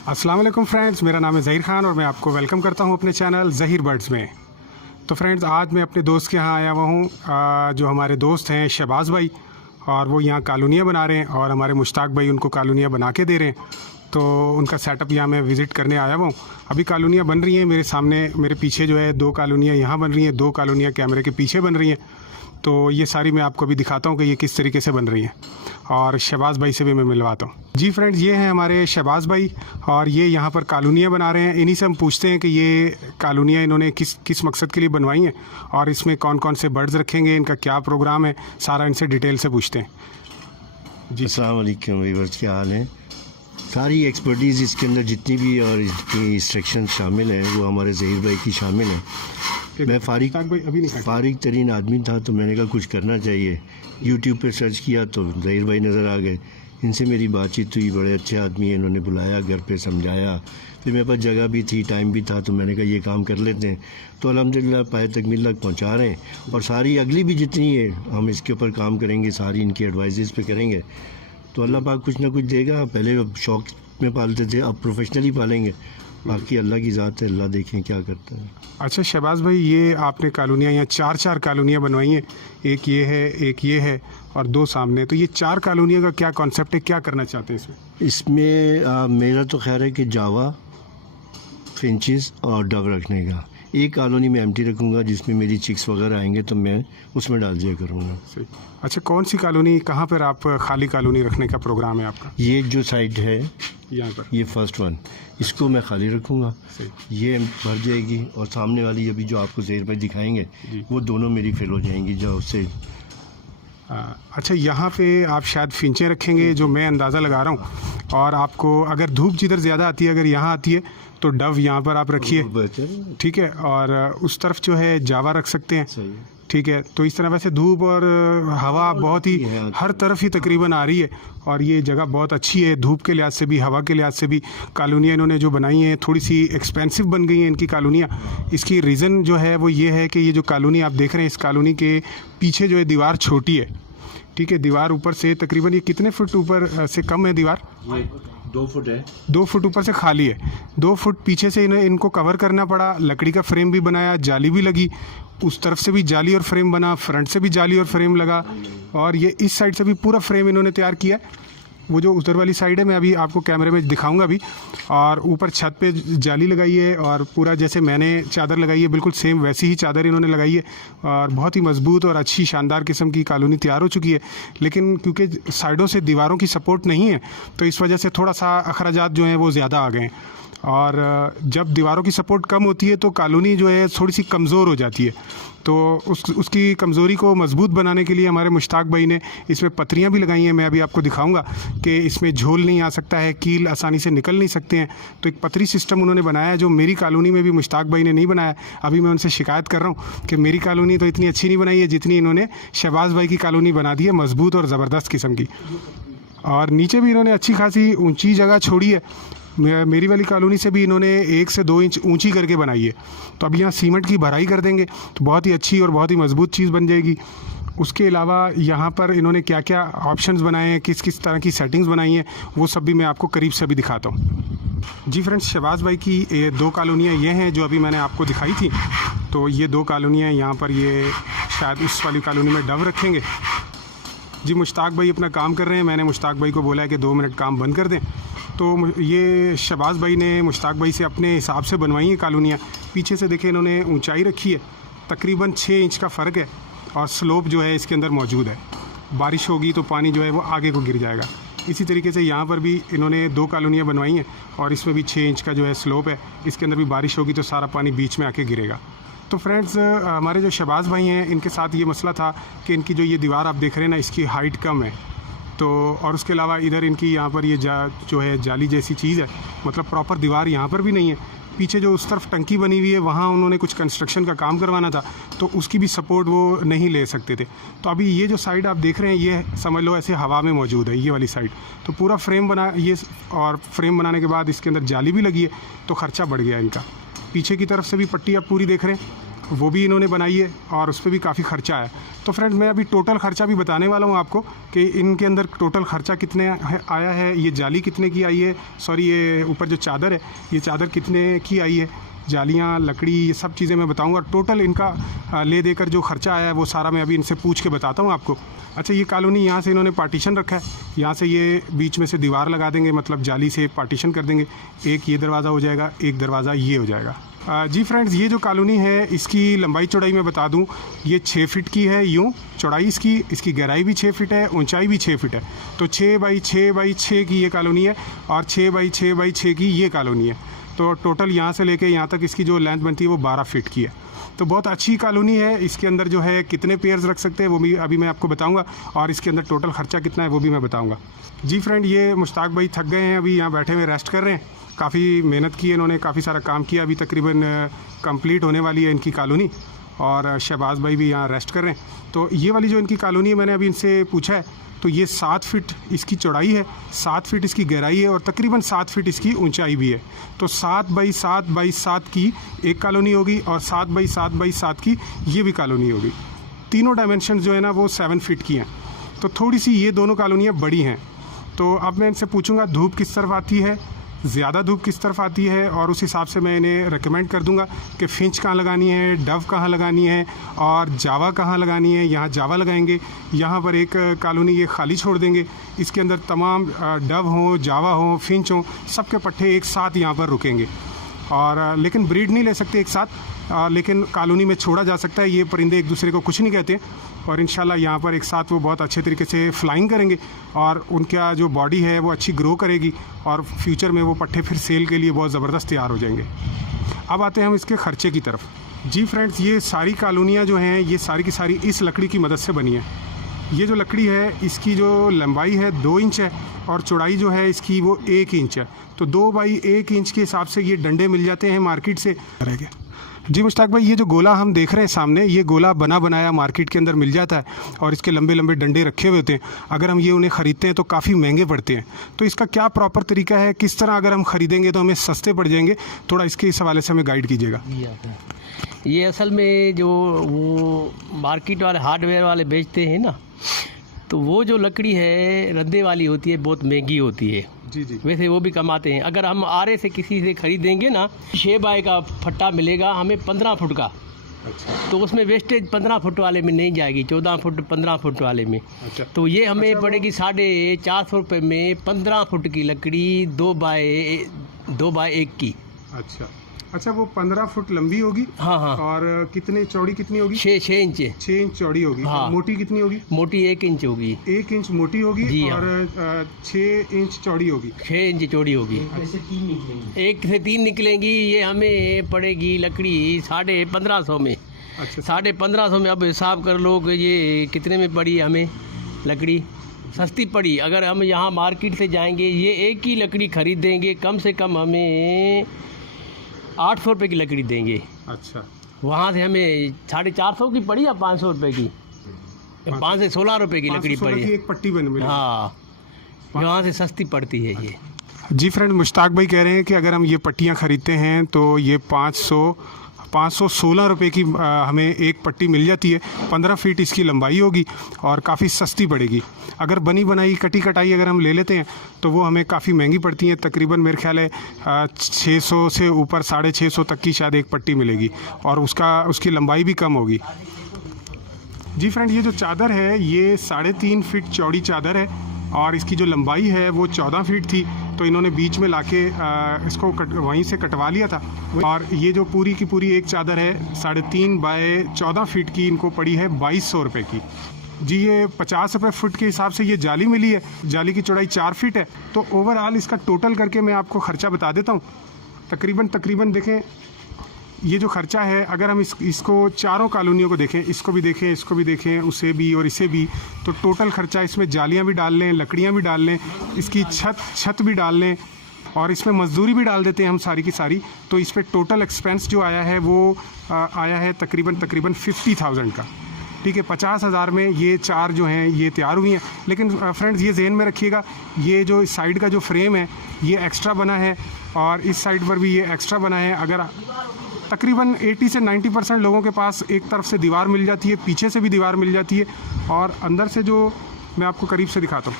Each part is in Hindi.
अस्सलाम वालेकुम फ्रेंड्स, मेरा नाम है ज़हीर खान और मैं आपको वेलकम करता हूं अपने चैनल ज़हीर बर्ड्स में। तो फ्रेंड्स, आज मैं अपने दोस्त के यहाँ आया हुआ हूं, जो हमारे दोस्त हैं शहबाज़ भाई, और वो यहाँ कॉलोनियाँ बना रहे हैं और हमारे मुश्ताक भाई उनको कॉलोनियाँ बना के दे रहे हैं। तो उनका सेटअप यहाँ मैं विज़िट करने आया हुआ हूँ। अभी कॉलोनियाँ बन रही हैं मेरे सामने, मेरे पीछे जो है 2 कॉलोनियाँ यहाँ बन रही हैं, 2 कॉलोनियाँ कैमरे के पीछे बन रही हैं। तो ये सारी मैं आपको अभी दिखाता हूँ कि ये किस तरीके से बन रही हैं, और शहबाज़ भाई से भी मैं मिलवाता हूँ। जी फ्रेंड्स, ये हैं हमारे शहबाज़ भाई और ये यहाँ पर कॉलोनियाँ बना रहे हैं। इन्हीं से हम पूछते हैं कि ये कॉलोनियाँ इन्होंने किस मकसद के लिए बनवाई हैं और इसमें कौन कौन से बर्ड्स रखेंगे, इनका क्या प्रोग्राम है, सारा इनसे डिटेल से पूछते हैं। जी अस्सलाम वालेकुम व्यूअर्स, क्या हाल है। सारी एक्सपर्टीज़ इसके अंदर जितनी भी और इसकी इंस्ट्रक्शन शामिल हैं वो हमारे ज़हीर भाई की शामिल हैं। मैं फारिग तरीन आदमी था, तो मैंने कहा कुछ करना चाहिए। यूट्यूब पे सर्च किया तो ज़हीर भाई नज़र आ गए। इनसे मेरी बातचीत हुई, बड़े अच्छे आदमी हैं, इन्होंने बुलाया, घर पे समझाया। फिर मेरे पास जगह भी थी, टाइम भी था, तो मैंने कहा ये काम कर लेते हैं। तो अल्हम्दुलिल्लाह पाए तकमील तक पहुँचा रहे हैं और सारी अगली भी जितनी है हम इसके ऊपर काम करेंगे, सारी इनकी एडवाइजेस पे करेंगे। तो अल्लाह पाक कुछ ना कुछ देगा। पहले शौक़ में पालते थे, अब प्रोफेशनली पालेंगे। बाकी अल्लाह की ज़ात है, अल्लाह देखें क्या करता है। अच्छा शहबाज़ भाई, ये आपने कॉलोनियाँ यहाँ 4 कॉलोनियाँ बनवाई हैं, एक ये है, एक ये है और 2 सामने। तो ये 4 कॉलोनियों का क्या कॉन्सेप्ट है, क्या करना चाहते हैं इसमें? इसमें मेरा तो ख़ैर है कि जावा, फिंचेस और डव रखने का। एक कॉलोनी में एम्प्टी रखूँगा जिसमें मेरी चिक्स वगैरह आएंगे तो मैं उसमें डाल दिया करूँगा। सही। अच्छा, कौन सी कॉलोनी, कहाँ पर आप खाली कॉलोनी रखने का प्रोग्राम है आपका? ये जो साइड है यहाँ पर, ये फर्स्ट वन, इसको मैं खाली रखूँगा, ये भर जाएगी। और सामने वाली अभी जो आपको ज़हीर भाई दिखाएंगे वो दोनों मेरी फिल हो जाएंगी जो उससे। अच्छा, यहाँ पे आप शायद फिंचें रखेंगे जो मैं अंदाज़ा लगा रहा हूँ, और आपको अगर धूप जिधर ज़्यादा आती है, अगर यहाँ आती है तो डव यहाँ पर आप रखिए, ठीक है। और उस तरफ जो है जावा रख सकते हैं, ठीक है। तो इस तरह वैसे धूप और हवा बहुत ही हर तरफ ही तकरीबन आ रही है, और ये जगह बहुत अच्छी है धूप के लिहाज से भी, हवा के लिहाज से भी। कॉलोनियाँ इन्होंने जो बनाई हैं थोड़ी सी एक्सपेंसिव बन गई हैं इनकी कॉलोनियाँ। इसकी रीज़न जो है वो ये है कि ये जो कॉलोनी आप देख रहे हैं, इस कॉलोनी के पीछे जो है दीवार छोटी है, ठीक है। दीवार ऊपर से तकरीबन ये कितने फुट ऊपर से कम है दीवार? 2 फुट है। 2 फुट ऊपर से खाली है। 2 फुट पीछे से इनको कवर करना पड़ा। लकड़ी का फ्रेम भी बनाया, जाली भी लगी, उस तरफ से भी जाली और फ्रेम बना, फ्रंट से भी जाली और फ्रेम लगा, और ये इस साइड से भी पूरा फ्रेम इन्होंने तैयार किया है। वो जो उधर वाली साइड है मैं अभी आपको कैमरे में दिखाऊंगा भी। और ऊपर छत पे जाली लगाई है, और पूरा जैसे मैंने चादर लगाई है बिल्कुल सेम वैसी ही चादर इन्होंने लगाई है, और बहुत ही मजबूत और अच्छी शानदार किस्म की कॉलोनी तैयार हो चुकी है। लेकिन क्योंकि साइडों से दीवारों की सपोर्ट नहीं है, तो इस वजह से थोड़ा सा अखराजात जो हैं वो ज़्यादा आ गए हैं। और जब दीवारों की सपोर्ट कम होती है तो कॉलोनी जो है थोड़ी सी कमज़ोर हो जाती है। तो उसकी कमज़ोरी को मजबूत बनाने के लिए हमारे मुश्ताक भाई ने इसमें पत्रियां भी लगाई हैं। मैं अभी आपको दिखाऊंगा कि इसमें झोल नहीं आ सकता है, कील आसानी से निकल नहीं सकते हैं। तो एक पतरी सिस्टम उन्होंने बनाया है जो मेरी कॉलोनी में भी मुश्ताक भाई ने नहीं बनाया। अभी मैं उनसे शिकायत कर रहा हूँ कि मेरी कॉलोनी तो इतनी अच्छी नहीं बनाई है जितनी इन्होंने शहबाज़ भाई की कॉलोनी बना दी है, मजबूत और ज़बरदस्त किस्म की। और नीचे भी इन्होंने अच्छी खासी ऊँची जगह छोड़ी है। मेरी वाली कॉलोनी से भी इन्होंने 1 से 2 इंच ऊंची करके बनाई है। तो अब यहाँ सीमेंट की भराई कर देंगे तो बहुत ही अच्छी और बहुत ही मजबूत चीज़ बन जाएगी। उसके अलावा यहाँ पर इन्होंने क्या क्या ऑप्शंस बनाए हैं, किस किस तरह की सेटिंग्स बनाई हैं, वो सब भी मैं आपको करीब से अभी दिखाता हूँ। जी फ्रेंड्स, शहबाज़ भाई की 2 कॉलोनियाँ ये हैं जो अभी मैंने आपको दिखाई थी। तो ये 2 कॉलोनियाँ यहाँ पर, ये शायद उस वाली कॉलोनी में डव रखेंगे। जी मुश्ताक भाई अपना काम कर रहे हैं, मैंने मुश्ताक भाई को बोला है कि 2 मिनट काम बंद कर दें। तो ये शहबाज़ भाई ने मुश्ताक भाई से अपने हिसाब से बनवाई हैं कॉलोनियाँ। पीछे से देखें इन्होंने ऊंचाई रखी है, तकरीबन 6 इंच का फ़र्क है, और स्लोप जो है इसके अंदर मौजूद है। बारिश होगी तो पानी जो है वो आगे को गिर जाएगा। इसी तरीके से यहाँ पर भी इन्होंने 2 कॉलोनियाँ बनवाई हैं, और इसमें भी 6 इंच का जो है स्लोप है। इसके अंदर भी बारिश होगी तो सारा पानी बीच में आके गिरेगा। तो फ्रेंड्स, हमारे जो शहबाज़ भाई हैं इनके साथ ये मसला था कि इनकी जो ये दीवार आप देख रहे हैं ना, इसकी हाइट कम है। तो और उसके अलावा इधर इनकी यहाँ पर ये जो है जाली जैसी चीज़ है, मतलब प्रॉपर दीवार यहाँ पर भी नहीं है। पीछे जो उस तरफ टंकी बनी हुई है वहाँ उन्होंने कुछ कंस्ट्रक्शन का काम करवाना था, तो उसकी भी सपोर्ट वो नहीं ले सकते थे। तो अभी ये जो साइड आप देख रहे हैं ये समझ लो ऐसे हवा में मौजूद है, ये वाली साइड। तो पूरा फ्रेम बना ये, और फ्रेम बनाने के बाद इसके अंदर जाली भी लगी है, तो ख़र्चा बढ़ गया इनका। पीछे की तरफ से भी पट्टी आप पूरी देख रहे हैं, वो भी इन्होंने बनाई है और उस पर भी काफ़ी ख़र्चा है। तो फ्रेंड्स मैं अभी टोटल ख़र्चा भी बताने वाला हूँ आपको कि इनके अंदर टोटल ख़र्चा कितने आया है, ये जाली कितने की आई है, सॉरी ये ऊपर जो चादर है ये चादर कितने की आई है, जालियाँ, लकड़ी, ये सब चीज़ें मैं बताऊंगा। टोटल इनका ले देकर जो ख़र्चा आया है वो सारा मैं अभी इनसे पूछ के बताता हूँ आपको। अच्छा, ये कॉलोनी यहाँ से इन्होंने पार्टीशन रखा है, यहाँ से ये बीच में से दीवार लगा देंगे, मतलब जाली से पार्टीशन कर देंगे। एक ये दरवाज़ा हो जाएगा, एक दरवाज़ा ये हो जाएगा। जी फ्रेंड्स, ये जो कॉलोनी है इसकी लंबाई चौड़ाई मैं बता दूं, ये 6 फीट की है यूँ चौड़ाई इसकी गहराई भी 6 फीट है, ऊंचाई भी 6 फीट है। तो 6 बाई 6 बाई 6 की ये कॉलोनी है और 6 बाई 6 बाई 6 की ये कॉलोनी है। तो टोटल यहाँ से लेके यहाँ तक इसकी जो लेंथ बनती है वो 12 फीट की है। तो बहुत अच्छी कॉलोनी है। इसके अंदर जो है कितने पेयर्स रख सकते हैं वो भी अभी मैं आपको बताऊंगा और इसके अंदर टोटल ख़र्चा कितना है वो भी मैं बताऊंगा। जी फ्रेंड, ये मुश्ताक भाई थक गए हैं, अभी यहाँ बैठे हुए रेस्ट कर रहे हैं। काफ़ी मेहनत की है इन्होंने, काफ़ी सारा काम किया, अभी तकरीबन कंप्लीट होने वाली है इनकी कॉलोनी। और शहबाज भाई भी यहाँ रेस्ट कर रहे हैं। तो ये वाली जो इनकी कॉलोनी है मैंने अभी इनसे पूछा है, तो ये 7 फीट इसकी चौड़ाई है, 7 फीट इसकी गहराई है और तकरीबन 7 फीट इसकी ऊंचाई भी है। तो 7 बाई 7 बाई 7 की एक कॉलोनी होगी और 7 बाई 7 बाई 7 की ये भी कॉलोनी होगी। तीनों डायमेंशन जो है ना वो 7 फीट की हैं। तो थोड़ी सी ये दोनों कॉलोनियाँ बड़ी हैं। तो अब मैं इनसे पूछूंगा धूप किस तरफ आती है, ज़्यादा धूप किस तरफ आती है, और उस हिसाब से मैं इन्हें रेकमेंड कर दूंगा कि फिंच कहाँ लगानी है, डव कहाँ लगानी है और जावा कहाँ लगानी है। यहाँ जावा लगाएंगे, यहाँ पर एक कॉलोनी ये खाली छोड़ देंगे, इसके अंदर तमाम डव हों, जावा हों, फिंच हों, सबके पट्टे एक साथ यहाँ पर रुकेंगे। और लेकिन ब्रीड नहीं ले सकते एक साथ, लेकिन कॉलोनी में छोड़ा जा सकता है। ये परिंदे एक दूसरे को कुछ नहीं कहते और इंशाल्लाह यहाँ पर एक साथ वो बहुत अच्छे तरीके से फ्लाइंग करेंगे और उनका जो बॉडी है वो अच्छी ग्रो करेगी और फ्यूचर में वो पट्टे फिर सेल के लिए बहुत ज़बरदस्त तैयार हो जाएंगे। अब आते हैं हम इसके ख़र्चे की तरफ। जी फ्रेंड्स, ये सारी कॉलोनियाँ जो हैं ये सारी की सारी इस लकड़ी की मदद से बनी है। ये जो लकड़ी है इसकी जो लंबाई है 2 इंच है और चौड़ाई जो है इसकी वो 1 इंच है। तो 2 बाई 1 इंच के हिसाब से ये डंडे मिल जाते हैं मार्केट से। जी मुश्ताक भाई, ये जो गोला हम देख रहे हैं सामने, ये गोला बना बनाया मार्केट के अंदर मिल जाता है और इसके लंबे लंबे डंडे रखे हुए होते हैं। अगर हम ये उन्हें ख़रीदते हैं तो काफ़ी महंगे पड़ते हैं। तो इसका क्या प्रॉपर तरीका है, किस तरह अगर हम ख़रीदेंगे तो हमें सस्ते पड़ जाएंगे, थोड़ा इसके इस हवाले से हमें गाइड कीजिएगा। ये असल में जो वो मार्केट वाले हार्डवेयर वाले बेचते हैं ना, तो वो जो लकड़ी है रद्दे वाली होती है, बहुत महंगी होती है। जी जी। वैसे वो भी कमाते हैं। अगर हम आरे से किसी से ख़रीदेंगे ना, 6 बाई का फट्टा मिलेगा हमें 15 फुट का। अच्छा। तो उसमें वेस्टेज 15 फुट वाले में नहीं जाएगी, 14 फुट 15 फुट वाले में। अच्छा। तो ये हमें पड़ेगी 450 रुपये में 15 फुट की लकड़ी 2 बाई 1 की। अच्छा अच्छा, वो 15 फुट लंबी होगी। हाँ हाँ। और कितने चौड़ी कितनी होगी? 6 इंच। 6 इंच चौड़ी होगी। हाँ। मोटी कितनी होगी? मोटी 1 इंच होगी। 1 इंच मोटी होगी। जी और 6 इंच चौड़ी होगी। 6 इंच चौड़ी होगी। 1 से 3 निकलेंगी। ये हमें पड़ेगी लकड़ी 1550 में। अच्छा। 1550 में। अब हिसाब कर लो कि ये कितने में पड़ी हमें लकड़ी। सस्ती पड़ी। अगर हम यहाँ मार्केट से जाएंगे, ये एक ही लकड़ी खरीदेंगे, कम से कम हमें 800 रुपये की लकड़ी देंगे। अच्छा। वहाँ से हमें 450 की पड़ी या 500 रुपये की, 5 से 16 रुपये की लकड़ी पड़ी। एक पट्टी बन मिली। हाँ, वहाँ से सस्ती पड़ती है ये। जी फ्रेंड, मुश्ताक भाई कह रहे हैं कि अगर हम ये पट्टियाँ ख़रीदते हैं तो ये 516 रुपये की हमें एक पट्टी मिल जाती है। 15 फीट इसकी लंबाई होगी और काफ़ी सस्ती पड़ेगी। अगर बनी बनाई कटी कटाई अगर हम ले लेते हैं तो वो हमें काफ़ी महंगी पड़ती हैं। तकरीबन मेरे ख्याल है 600 से ऊपर 650 तक की शायद एक पट्टी मिलेगी और उसकी लंबाई भी कम होगी। जी फ्रेंड, ये जो चादर है ये 3.5 फीट चौड़ी चादर है और इसकी जो लंबाई है वो 14 फीट थी। तो इन्होंने बीच में लाके इसको वहीं से कटवा लिया था। और ये जो पूरी की पूरी एक चादर है 3.5 बाय 14 फीट की, इनको पड़ी है 2200 रुपये की। जी, ये 50 रुपये फुट के हिसाब से ये जाली मिली है। जाली की चौड़ाई 4 फीट है। तो ओवरऑल इसका टोटल करके मैं आपको ख़र्चा बता देता हूँ। तकरीबन देखें, ये जो ख़र्चा है अगर हम इसको चारों कॉलोनियों को देखें, इसको भी देखें, इसको भी देखें, उसे भी और इसे भी, तो टोटल ख़र्चा इसमें जालियाँ भी डाल लें, लकड़ियाँ भी डाल लें, इसकी छत भी डाल लें और इसमें मजदूरी भी डाल देते हैं हम सारी की सारी, तो इस पर टोटल एक्सपेंस जो आया है वो आया है तकरीबन 50,000 का। ठीक है, 50,000 में ये 4 जो हैं ये तैयार हुई हैं। लेकिन फ्रेंड्स ये जहन में रखिएगा, ये जो इस साइड का जो फ्रेम है ये एक्स्ट्रा बना है और इस साइड पर भी ये एक्स्ट्रा बना है। तकरीबन 80 से 90% लोगों के पास एक तरफ से दीवार मिल जाती है, पीछे से भी दीवार मिल जाती है, और अंदर से जो मैं आपको करीब से दिखाता हूँ।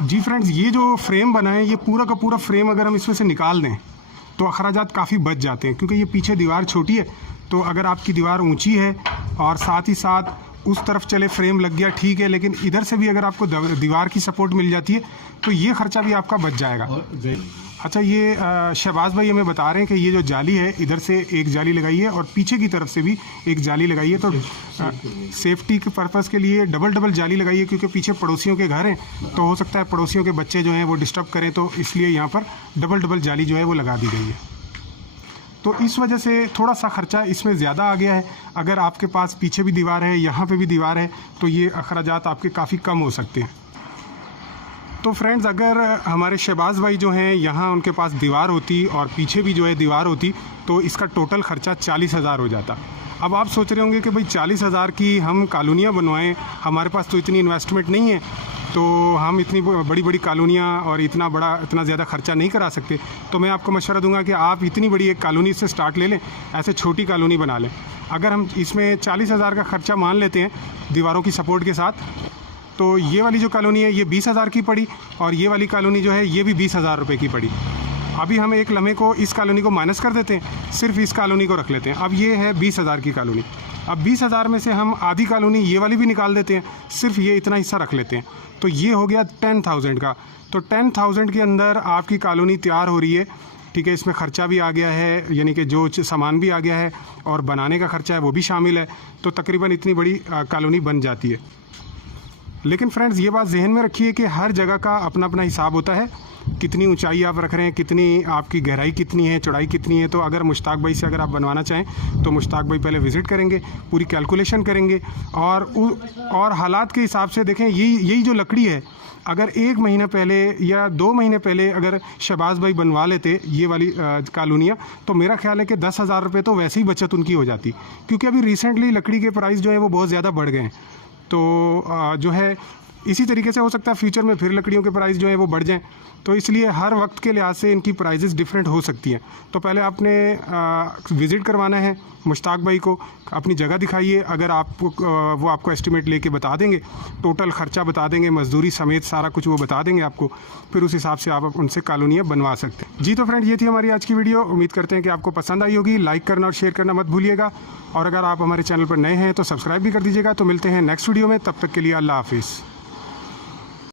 जी फ्रेंड्स, ये जो फ्रेम बना है, ये पूरा का पूरा फ्रेम अगर हम इसमें से निकाल दें तो अखराजात काफ़ी बच जाते हैं, क्योंकि ये पीछे दीवार छोटी है। तो अगर आपकी दीवार ऊंची है और साथ ही साथ उस तरफ चले फ्रेम लग गया ठीक है, लेकिन इधर से भी अगर आपको दीवार की सपोर्ट मिल जाती है तो ये खर्चा भी आपका बच जाएगा। अच्छा, ये शहबाज भाई हमें बता रहे हैं कि ये जो जाली है, इधर से एक जाली लगाई है और पीछे की तरफ से भी एक जाली लगाई है। तो सेफ्टी के पर्पज़ के लिए डबल जाली लगाई है, क्योंकि पीछे पड़ोसियों के घर हैं, तो हो सकता है पड़ोसियों के बच्चे जो हैं वो डिस्टर्ब करें, तो इसलिए यहाँ पर डबल जाली जो है वो लगा दी गई है। तो इस वजह से थोड़ा सा ख़र्चा इसमें ज़्यादा आ गया है। अगर आपके पास पीछे भी दीवार है, यहाँ पे भी दीवार है, तो ये अखराजात आपके काफ़ी कम हो सकते हैं। तो फ्रेंड्स, अगर हमारे शहबाज भाई जो हैं यहाँ उनके पास दीवार होती और पीछे भी जो है दीवार होती, तो इसका टोटल ख़र्चा 40,000 हो जाता। अब आप सोच रहे होंगे कि भाई 40,000 की हम कॉलोनियाँ बनवाएं, हमारे पास तो इतनी इन्वेस्टमेंट नहीं है, तो हम इतनी बड़ी बड़ी कॉलोनियाँ और इतना ज़्यादा ख़र्चा नहीं करा सकते। तो मैं आपको मशवरा दूंगा कि आप इतनी बड़ी एक कॉलोनी से स्टार्ट ले लें, ऐसे छोटी कॉलोनी बना लें। अगर हम इसमें 40,000 का ख़र्चा मान लेते हैं दीवारों की सपोर्ट के साथ, तो ये वाली जो कॉलोनी है ये 20,000 की पड़ी, और ये वाली कॉलोनी जो है ये भी 20,000 रुपये की पड़ी। अभी हम एक लम्हे को इस कॉलोनी को माइनस कर देते हैं, सिर्फ इस कॉलोनी को रख लेते हैं। अब ये है 20,000 की कॉलोनी। अब 20,000 में से हम आधी कॉलोनी ये वाली भी निकाल देते हैं, सिर्फ ये इतना हिस्सा रख लेते हैं, तो ये हो गया 10,000 का। तो 10,000 के अंदर आपकी कॉलोनी तैयार हो रही है, ठीक है। इसमें ख़र्चा भी आ गया है, यानी कि जो सामान भी आ गया है और बनाने का ख़र्चा है वो भी शामिल है, तो तकरीबन इतनी बड़ी कॉलोनी बन जाती है। लेकिन फ्रेंड्स, ये बात जहन में रखिए कि हर जगह का अपना अपना हिसाब होता है, कितनी ऊंचाई आप रख रहे हैं, कितनी आपकी गहराई कितनी है, चौड़ाई कितनी है। तो अगर मुश्ताक भाई से अगर आप बनवाना चाहें तो मुश्ताक भाई पहले विज़िट करेंगे, पूरी कैलकुलेशन करेंगे, और हालात के हिसाब से देखें। यही जो लकड़ी है, अगर 1 महीना पहले या 2 महीने पहले अगर शहबाज भाई बनवा लेते ये वाली कॉलोनियाँ, तो मेरा ख्याल है कि 10,000 रुपये तो वैसे ही बचत उनकी हो जाती, क्योंकि अभी रिसेंटली लकड़ी के प्राइस जो है वो बहुत ज़्यादा बढ़ गए हैं। तो जो है इसी तरीके से हो सकता है फ्यूचर में फिर लकड़ियों के प्राइस जो है वो बढ़ जाएं, तो इसलिए हर वक्त के लिहाज से इनकी प्राइजेस डिफरेंट हो सकती हैं। तो पहले आपने विज़िट करवाना है मुश्ताक भाई को, अपनी जगह दिखाइए। अगर आप वो आपको एस्टिमेट लेके बता देंगे, टोटल ख़र्चा बता देंगे, मजदूरी समेत सारा कुछ वो बता देंगे आपको, फिर उस हिसाब से आप उनसे कॉलोनियाँ बनवा सकते हैं। जी तो फ्रेंड, ये थी हमारी आज की वीडियो। उम्मीद करते हैं कि आपको पसंद आई होगी। लाइक करना और शेयर करना मत भूलिएगा, और अगर आप हमारे चैनल पर नए हैं तो सब्सक्राइब भी कर दीजिएगा। तो मिलते हैं नेक्स्ट वीडियो में, तब तक के लिए अल्लाह हाफिज़।